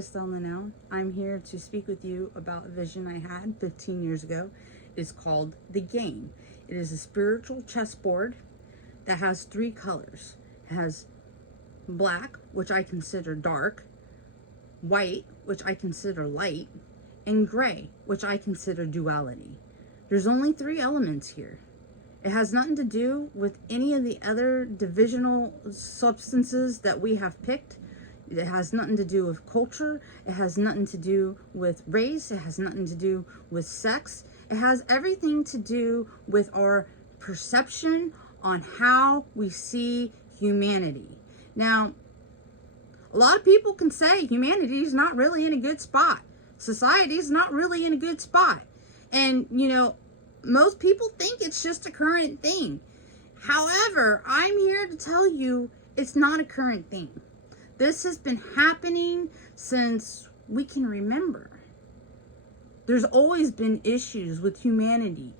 Estelle Linnell. I'm here to speak with you about a vision I had 15 years ago. It's called The Game. It is a spiritual chessboard that has 3 colors. It has black, which I consider dark, white, which I consider light, and gray, which I consider duality. There's only 3 elements here. It has nothing to do with any of the other divisional substances that we have picked. It has nothing to do with culture. It has nothing to do with race. It has nothing to do with sex. It has everything to do with our perception on how we see humanity. Now, a lot of people can say humanity is not really in a good spot. Society is not really in a good spot. And, most people think it's just a current thing. However, I'm here to tell you it's not a current thing. This has been happening since we can remember. There's always been issues with humanity,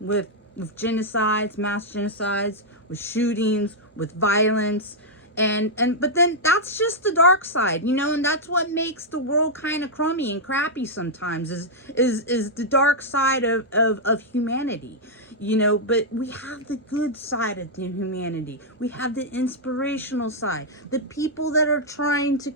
with genocides, mass genocides, with shootings, with violence. But then that's just the dark side, and that's what makes the world kind of crummy and crappy sometimes is the dark side of humanity, but we have the good side of the humanity. We have the inspirational side, the people that are trying to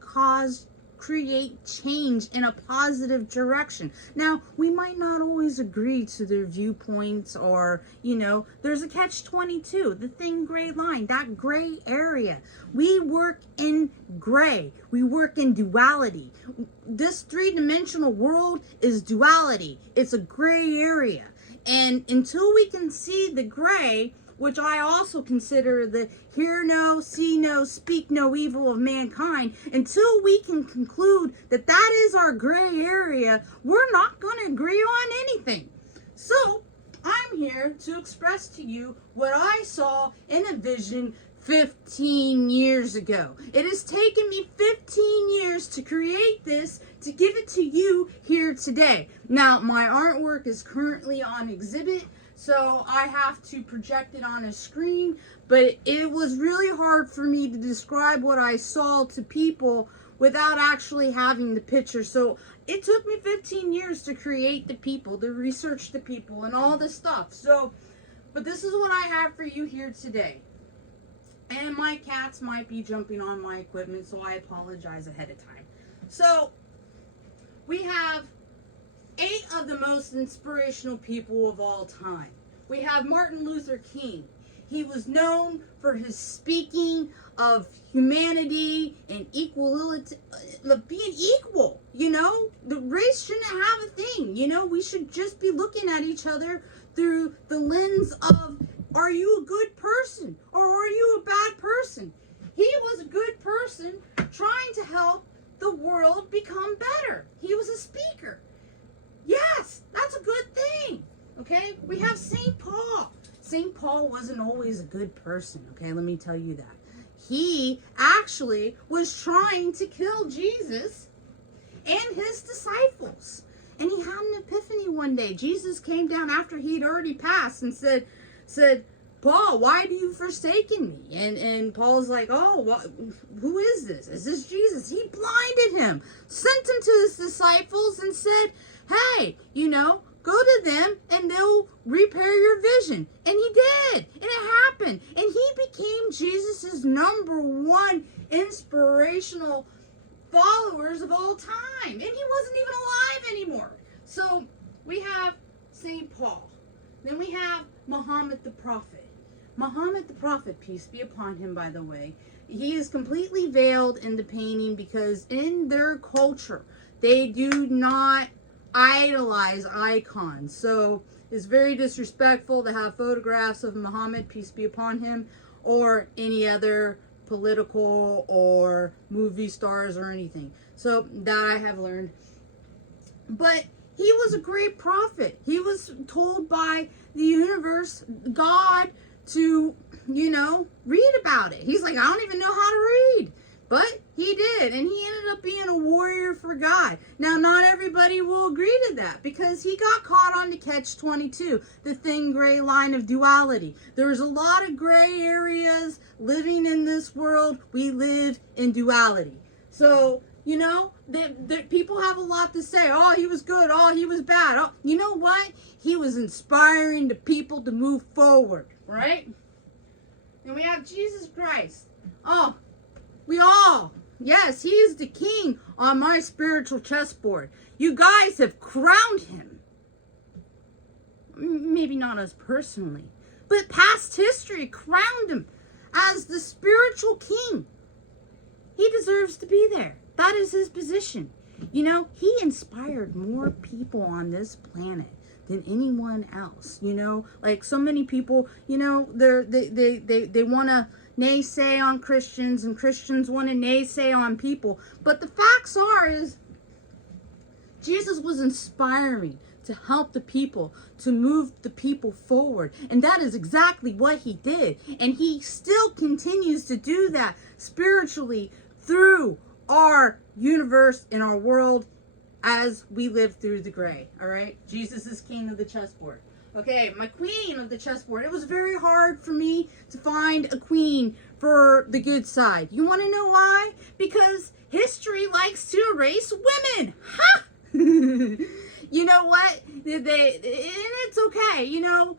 create change in a positive direction. Now, we might not always agree to their viewpoints or, there's a catch-22, the thin gray line, that gray area. We work in gray. We work in duality. This 3-dimensional world is duality. It's a gray area. And until we can see the gray, which I also consider the hear no, see no, speak no evil of mankind, until we can conclude that that is our gray area, we're not going to agree on anything. So, I'm here to express to you what I saw in a vision 15 years ago. It has taken me 15 years to create this, to give it to you here today. Now, my artwork is currently on exhibit, so I have to project it on a screen, but it was really hard for me to describe what I saw to people without actually having the picture. So it took me 15 years to create the people, to research the people, and all this stuff. But this is what I have for you here today. And my cats might be jumping on my equipment, so I apologize ahead of time. So, we have 8 of the most inspirational people of all time. We have Martin Luther King. He was known for his speaking of humanity and equality, of being equal, The race shouldn't have a thing, We should just be looking at each other through the lens of, are you a good person or are you a bad person? He was a good person trying to help the world become better. He was a speaker. Yes, that's a good thing. Okay, we have St. Paul. St. Paul wasn't always a good person. Okay, let me tell you that. He actually was trying to kill Jesus and his disciples. And he had an epiphany one day. Jesus came down after he'd already passed and said, Paul, why do you forsaken me? And Paul's like, who is this? Is this Jesus? He blinded him, sent him to his disciples and said, hey, go to them and they'll repair your vision. And he did. And it happened. And he became Jesus's #1 inspirational followers of all time. And he wasn't even alive anymore. So we have St. Paul. Then we have Muhammad the Prophet. Muhammad the Prophet, peace be upon him, by the way, he is completely veiled in the painting because in their culture, they do not idolize icons. So it's very disrespectful to have photographs of Muhammad, peace be upon him, or any other political or movie stars or anything. So that I have learned. But he was a great prophet. He was told by the universe, God, to, read about it. He's like, I don't even know how to read. But he did, and he ended up being a warrior for God. Now, not everybody will agree to that because he got caught on the catch-22, the thin gray line of duality. There's a lot of gray areas living in this world. We live in duality. So You know, people have a lot to say. Oh, he was good. Oh, he was bad. Oh, you know what? He was inspiring the people to move forward, right? And we have Jesus Christ. Oh, yes, he is the king on my spiritual chessboard. You guys have crowned him. Maybe not us personally, but past history crowned him as the spiritual king. He deserves to be there. That is his position. You know, he inspired more people on this planet than anyone else. You know, like so many people, you know, they want to naysay on Christians, and Christians want to naysay on people. But the facts is Jesus was inspiring to help the people, to move the people forward. And that is exactly what he did. And he still continues to do that spiritually through our universe and our world as we live through the gray. All right? Jesus is king of the chessboard. Okay, my queen of the chessboard. It was very hard for me to find a queen for the good side. You want to know why? Because history likes to erase women. Ha! You know what? And it's okay. You know,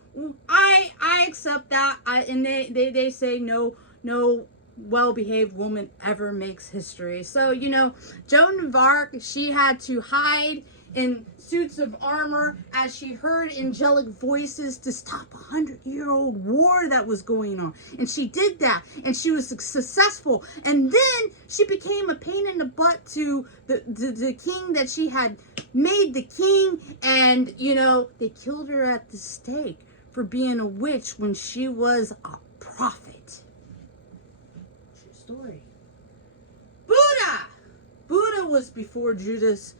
I accept that. And they say no well-behaved woman ever makes history. So, you know, Joan of Arc, she had to hide in suits of armor as she heard angelic voices to stop a 100-year-old war that was going on. And she did that, and she was successful. And then she became a pain in the butt to the king that she had made the king. And, you know, they killed her at the stake for being a witch when she was a prophet. True story. Buddha was before Jesus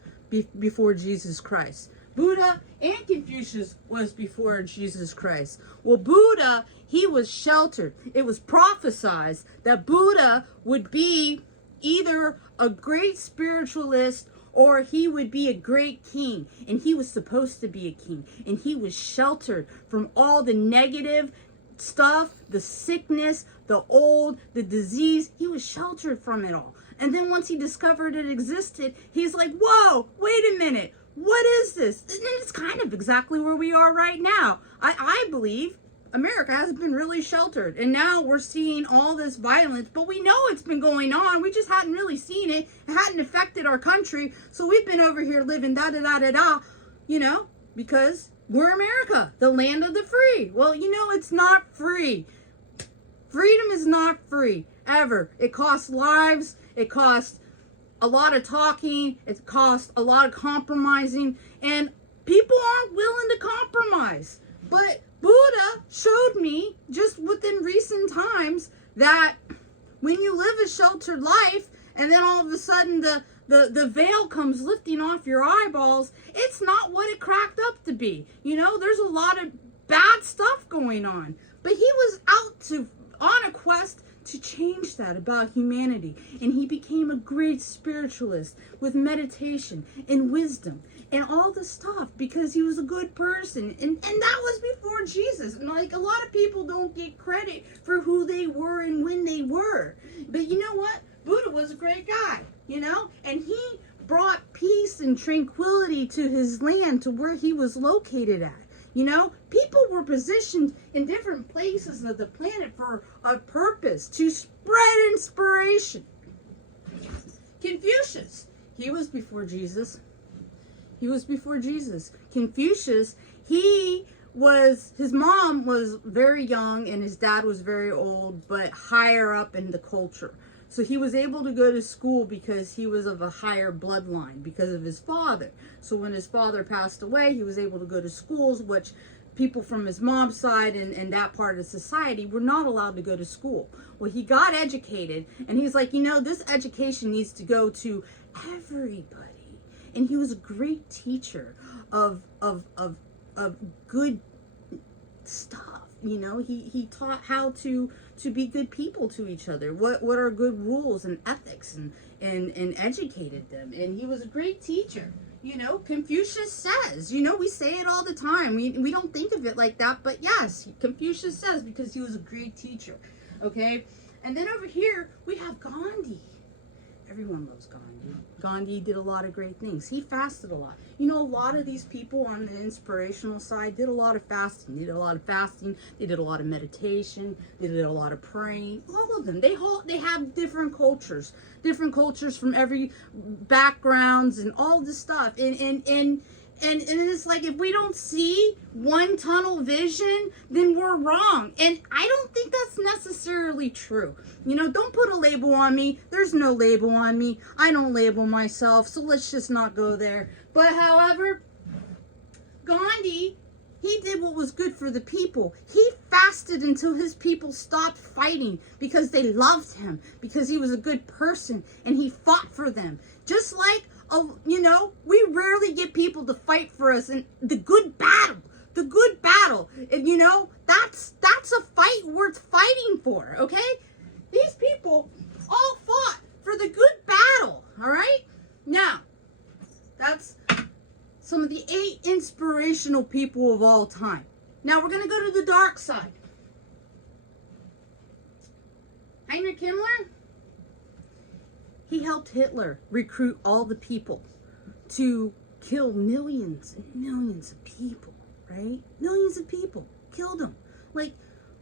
Christ. Buddha and Confucius was before Jesus Christ. Well, Buddha, he was sheltered. It was prophesied that Buddha would be either a great spiritualist or he would be a great king. And he was supposed to be a king. And he was sheltered from all the negative stuff, the sickness, the old, the disease. He was sheltered from it all. And then once he discovered it existed, he's like, whoa, wait a minute. What is this? And it's kind of exactly where we are right now. I believe America has been really sheltered. And now we're seeing all this violence. But we know it's been going on. We just hadn't really seen it. It hadn't affected our country. So we've been over here living da-da-da-da-da, you know, because we're America, the land of the free. Well, you know, it's not free. Freedom is not free, ever. It costs lives. It costs a lot of talking. It costs a lot of compromising. And people aren't willing to compromise. But Buddha showed me just within recent times that when you live a sheltered life and then all of a sudden the veil comes lifting off your eyeballs, it's not what it cracked up to be. You know, there's a lot of bad stuff going on. But he was on a quest to change that about humanity. And he became a great spiritualist with meditation and wisdom and all the stuff because he was a good person. And that was before Jesus. And like a lot of people don't get credit for who they were and when they were. But you know what? Buddha was a great guy, you know? And he brought peace and tranquility to his land, to where he was located at. You know, people were positioned in different places of the planet for a purpose, to spread inspiration. Confucius, he was before Jesus. He was before Jesus. Confucius, his mom was very young and his dad was very old, but higher up in the culture. So he was able to go to school because he was of a higher bloodline because of his father. So when his father passed away, he was able to go to schools, which people from his mom's side and that part of society were not allowed to go to school. Well, he got educated, and he's like, you know, this education needs to go to everybody. And he was a great teacher of good stuff. You know, he taught how to be good people to each other. What are good rules and ethics, and educated them. And he was a great teacher. You know, Confucius says, you know, we say it all the time. We don't think of it like that, but yes, Confucius says, because he was a great teacher. Okay? And then over here, we have Gandhi. Everyone loves Gandhi. Gandhi did a lot of great things. He fasted a lot. You know, a lot of these people on the inspirational side did a lot of fasting. They did a lot of fasting. They did a lot of meditation. They did a lot of praying. All of them. They have different cultures from every backgrounds and all this stuff. And it's like, if we don't see one tunnel vision, then we're wrong. And I don't think that's necessarily true. You know, don't put a label on me. There's no label on me. I don't label myself, so let's just not go there. But however, Gandhi, he did what was good for the people. He fasted until his people stopped fighting because they loved him, because he was a good person, and he fought for them. Just like, you know, we rarely get people to fight for us, and the good battle, and you know, that's a fight worth fighting for, okay? These people all fought for the good battle, all right? Now, that's some of the 8 inspirational people of all time. Now, we're going to go to the dark side. Heinrich Himmler, he helped Hitler recruit all the people to kill millions and millions of people, right? Millions of people. Killed them. Like,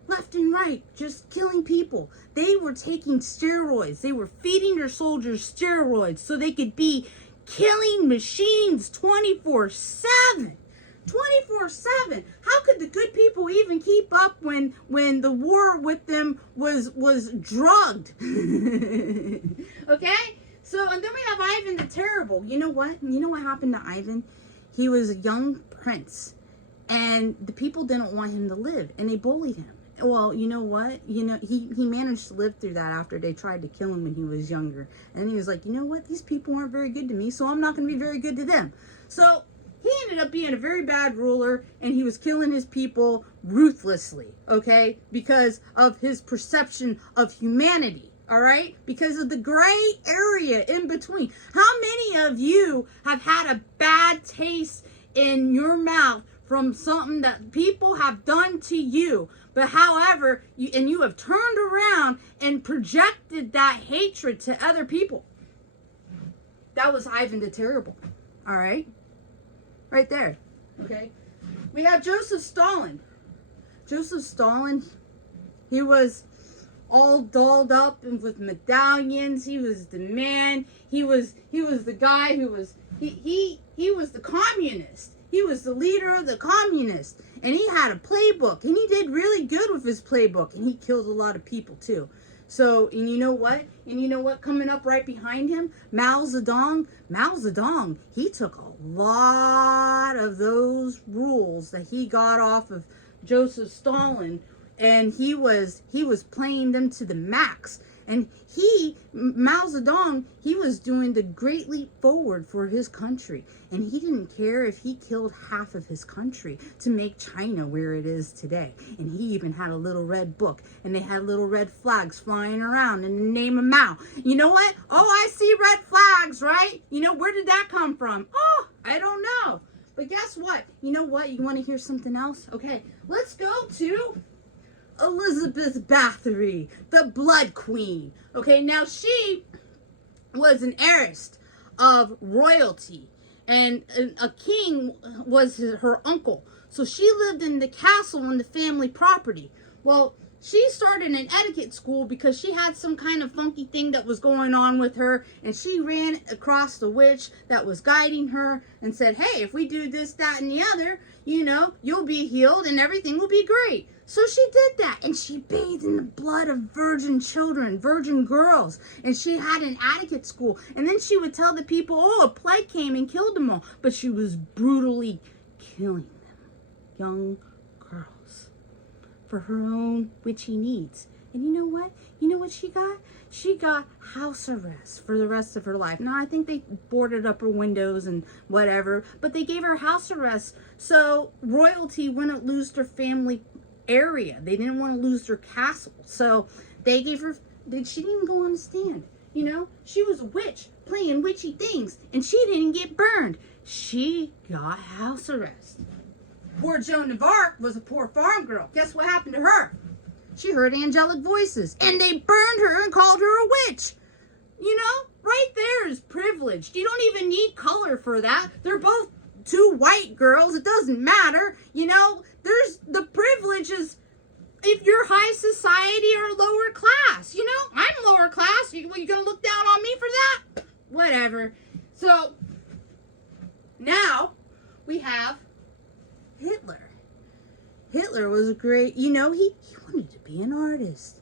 left and right, just killing people. They were taking steroids. They were feeding their soldiers steroids so they could be killing machines 24/7. 24/7. How could the good people even keep up when the war with them was drugged? Okay? So, and then we have Ivan the Terrible. You know what? You know what happened to Ivan? He was a young prince, and the people didn't want him to live, and they bullied him. Well, you know what? You know, he managed to live through that after they tried to kill him when he was younger. And he was like, you know what? These people aren't very good to me, so I'm not going to be very good to them. So he ended up being a very bad ruler, and he was killing his people ruthlessly, okay? Because of his perception of humanity, all right? Because of the gray area in between. How many of you have had a bad taste in your mouth from something that people have done to you, but however, you have turned around and projected that hatred to other people? That was Ivan the Terrible, all right? Right there, okay? We have Joseph Stalin. Joseph Stalin, he was all dolled up and with medallions. He was the man. He was the guy who was, he was the communist. He was the leader of the communists. And he had a playbook. And he did really good with his playbook. And he killed a lot of people too. So, and you know what? And you know what? Coming up right behind him, Mao Zedong. Mao Zedong, he took a lot of those rules that he got off of Joseph Stalin, and he was playing them to the max. And Mao Zedong, he was doing the great leap forward for his country. And he didn't care if he killed half of his country to make China where it is today. And he even had a little red book. And they had little red flags flying around in the name of Mao. You know what? Oh, I see red flags, right? You know, where did that come from? Oh, I don't know. But guess what? You know what? You want to hear something else? Okay, let's go to Elizabeth Bathory, the Blood Queen. Okay, now she was an heiress of royalty, and a king was her uncle. So she lived in the castle on the family property. Well, she started an etiquette school because she had some kind of funky thing that was going on with her, and she ran across the witch that was guiding her and said, hey, if we do this, that, and the other, you know, you'll be healed and everything will be great. So she did that, and she bathed in the blood of virgin children, virgin girls, and she had an etiquette school. And then she would tell the people, oh, a plague came and killed them all. But she was brutally killing them, young girls, for her own witchy needs. And you know what? You know what she got? She got house arrest for the rest of her life. Now, I think they boarded up her windows and whatever, but they gave her house arrest so royalty wouldn't lose their family area. They didn't want to lose their castle. So they gave her, she didn't go on the stand. You know, she was a witch playing witchy things, and she didn't get burned. She got house arrest. Poor Joan of Arc was a poor farm girl. Guess what happened to her? She heard angelic voices, and they burned her and called her a witch. You know, right there is privilege. privileged. You don't even need color for that. They're both two white girls. It doesn't matter. You know, there's the privileges if you're high society or lower class. You know, I'm lower class. You gonna look down on me for that? Whatever. So now we have Hitler. Hitler was a great, you know, he wanted to be an artist.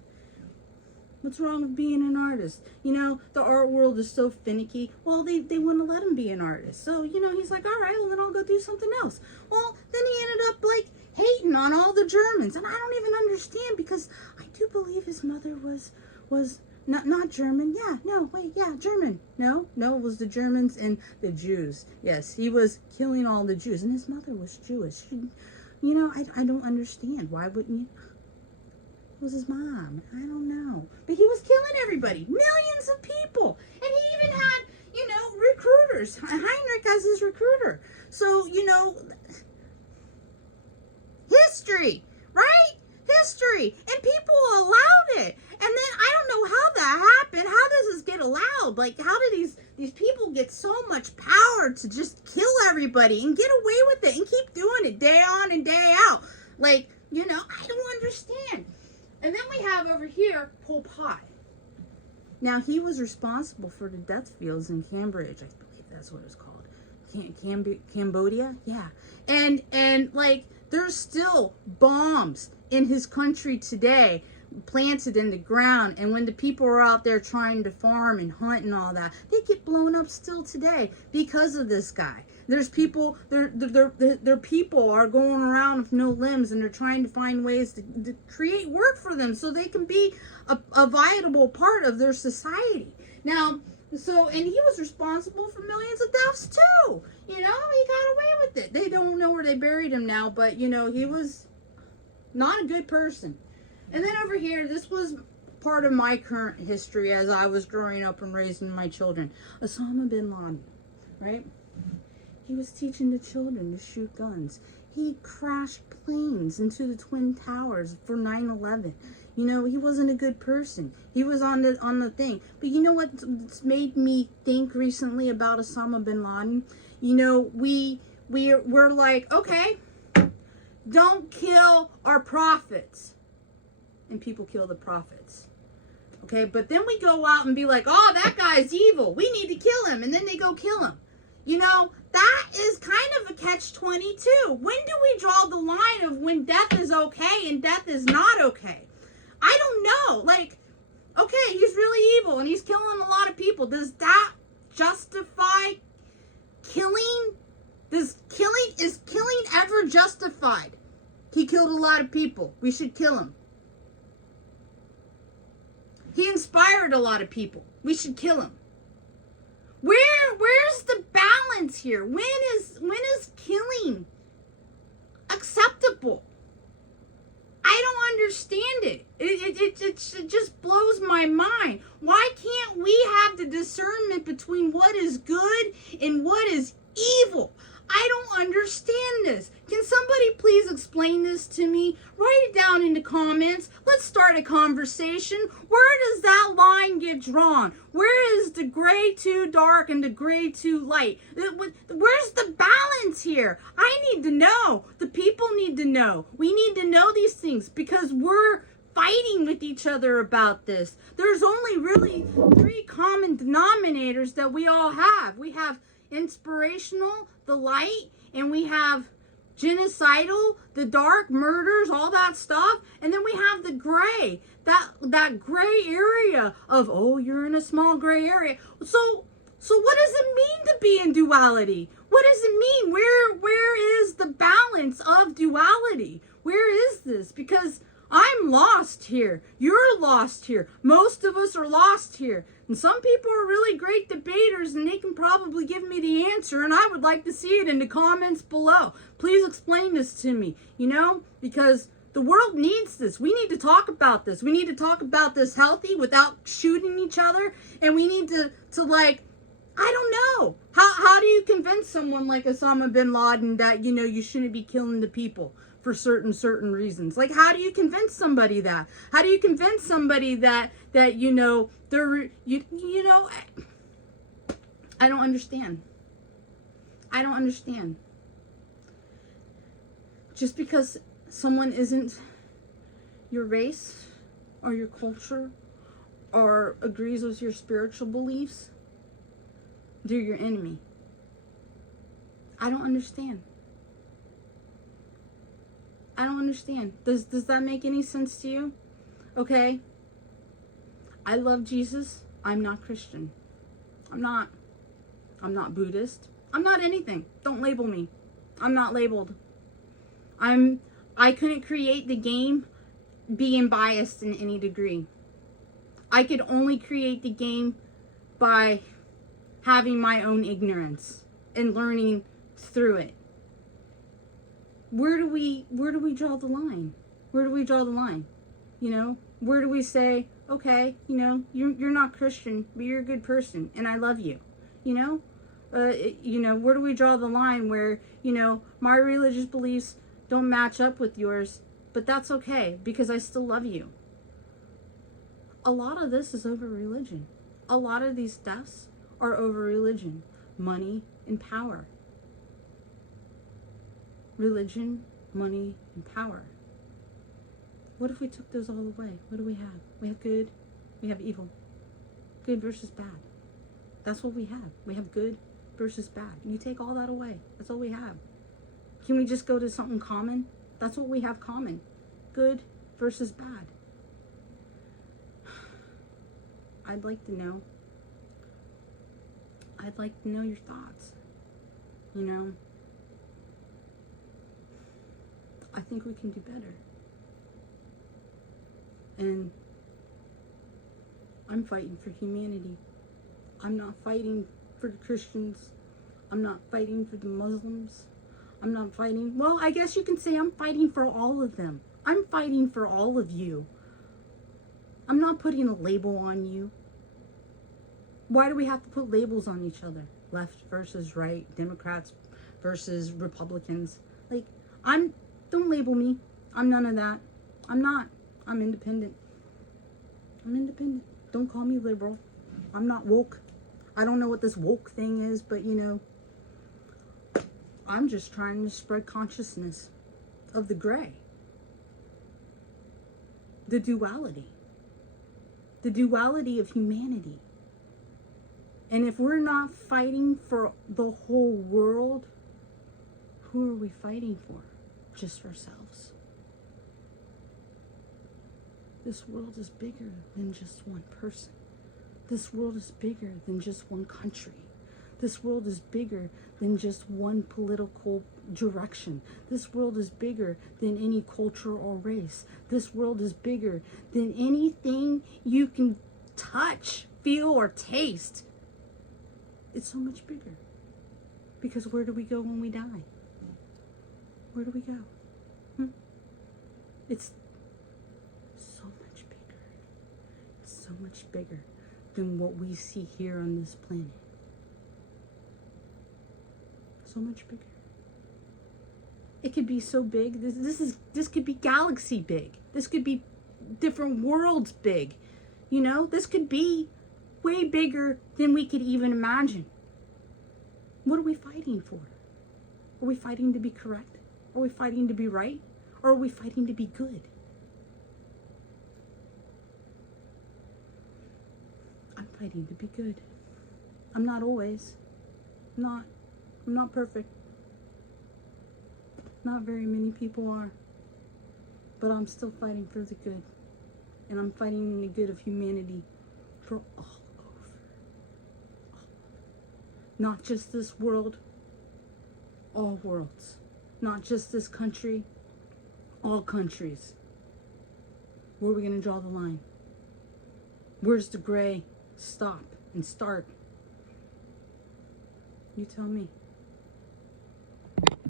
What's wrong with being an artist? You know, the art world is so finicky. Well, they wouldn't let him be an artist. So, you know, he's like, all right, well, then I'll go do something else. Well, then he ended up, like, hating on all the Germans. And I don't even understand, because I do believe his mother was not German. Yeah, no, wait, yeah, German. No, it was the Germans and the Jews. Yes, he was killing all the Jews. And his mother was Jewish. You know, I don't understand. Why wouldn't you? It was his mom. I don't know. But he was killing everybody. Millions of people. And he even had, you know, recruiters. Heinrich as his recruiter. So, you know, history, right? History. And people allowed it. And then I don't know how that happened. How does this get allowed? Like, how do these people get so much power to just kill everybody and get away with it and keep doing it day on and day out? Like, you know, I don't understand. And then we have over here Pol Pot. Now, he was responsible for the death fields in Cambridge. I believe that's what it's called. Cambodia? Yeah. And like, there's still bombs in his country today planted in the ground, and when the people are out there trying to farm and hunt and all that, they get blown up still today because of this guy. There's people, their people are going around with no limbs, and they're trying to find ways to create work for them so they can be a viable part of their society. Now, so, and he was responsible for millions of deaths too. You know, he got away with it. They don't know where they buried him now, but, you know, he was not a good person. And then over here, this was part of my current history as I was growing up and raising my children. Osama bin Laden, right? He was teaching the children to shoot guns. He crashed planes into the Twin Towers for 9/11. You know, he wasn't a good person. He was on the thing. But you know what's made me think recently about Osama bin Laden? You know, we're like, okay, don't kill our prophets. And people kill the prophets. Okay, but then we go out and be like, oh, that guy's evil. We need to kill him. And then they go kill him. You know, that is kind of a catch-22. When do we draw the line of when death is okay and death is not okay? I don't know. Like, okay, he's really evil and he's killing a lot of people. Does that justify killing? Is killing ever justified? He killed a lot of people. We should kill him. He inspired a lot of people. We should kill him. Where's the balance here? When is killing acceptable? I don't understand it. It just blows my mind. Why can't we have the discernment between what is good and what is evil? I don't understand this. Can somebody please explain this to me? Write it down in the comments. Let's start a conversation. Where does that line get drawn? Where is the gray too dark and the gray too light? Where's the balance here? I need to know. The people need to know. We need to know these things because we're fighting with each other about this. There's only really 3 common denominators that we all have. We have inspirational, the light, and we have genocidal, the dark, murders, all that stuff, and then we have the gray, that gray area of, oh, you're in a small gray area. So what does it mean to be in duality? What does it mean? Where is the balance of duality? Where is this? Because I'm lost here. You're lost here. Most of us are lost here. And some people are really great debaters and they can probably give me the answer, and I would like to see it in the comments below. Please explain this to me, you know, because the world needs this. We need to talk about this. We need to talk about this healthy without shooting each other, and we need to like, I don't know. How do you convince someone like Osama bin Laden that, you know, you shouldn't be killing the people for certain reasons? Like, how do you convince somebody that? How do you convince somebody that you know, they're, you know, I don't understand. I don't understand. Just because someone isn't your race or your culture or agrees with your spiritual beliefs, they're your enemy. I don't understand. I don't understand. Does that make any sense to you? Okay. I love Jesus. I'm not Christian. I'm not Buddhist. I'm not anything. Don't label me. I'm not labeled. I couldn't create the game being biased in any degree. I could only create the game by having my own ignorance and learning through it. Where do we draw the line? Where do we draw the line? You know, where do we say, okay, you know, you're not Christian, but you're a good person and I love you. You know? Where do we draw the line where, you know, my religious beliefs don't match up with yours, but that's okay because I still love you. A lot of this is over religion. A lot of these deaths are over religion, money, and power. Religion, money, and power. What if we took those all away? What do we have? We have good, we have evil. Good versus bad. That's what we have. We have good versus bad. You take all that away. That's all we have. Can we just go to something common? That's what we have common. Good versus bad. I'd like to know. I'd like to know your thoughts. You know, I think we can do better. And I'm fighting for humanity. I'm not fighting for the Christians. I'm not fighting for the Muslims. I'm not fighting, well, I guess you can say I'm fighting for all of them. I'm fighting for all of you. I'm not putting a label on you. Why do we have to put labels on each other? Left versus right, Democrats versus Republicans. Like, don't label me. I'm none of that. I'm not. I'm independent. I'm independent. Don't call me liberal. I'm not woke. I don't know what this woke thing is, but you know, I'm just trying to spread consciousness of the gray. The duality. The duality of humanity. And if we're not fighting for the whole world, who are we fighting for? Just ourselves. This world is bigger than just one person. This world is bigger than just one country. This world is bigger than just one political direction. This world is bigger than any culture or race. This world is bigger than anything you can touch, feel, or taste. It's so much bigger. Because where do we go when we die? Where do we go? It's so much bigger. It's so much bigger than what we see here on this planet. So much bigger. It could be so big. This could be galaxy big. This could be different worlds big. You know, this could be way bigger than we could even imagine. What are we fighting for? Are we fighting to be correct? Are we fighting to be right? Or are we fighting to be good? I'm fighting to be good. I'm not always. I'm not perfect. Not very many people are. But I'm still fighting for the good. And I'm fighting in the good of humanity for all over. Not just this world, all worlds. Not just this country, all countries. Where are we going to draw the line? Where's the gray stop and start? You tell me.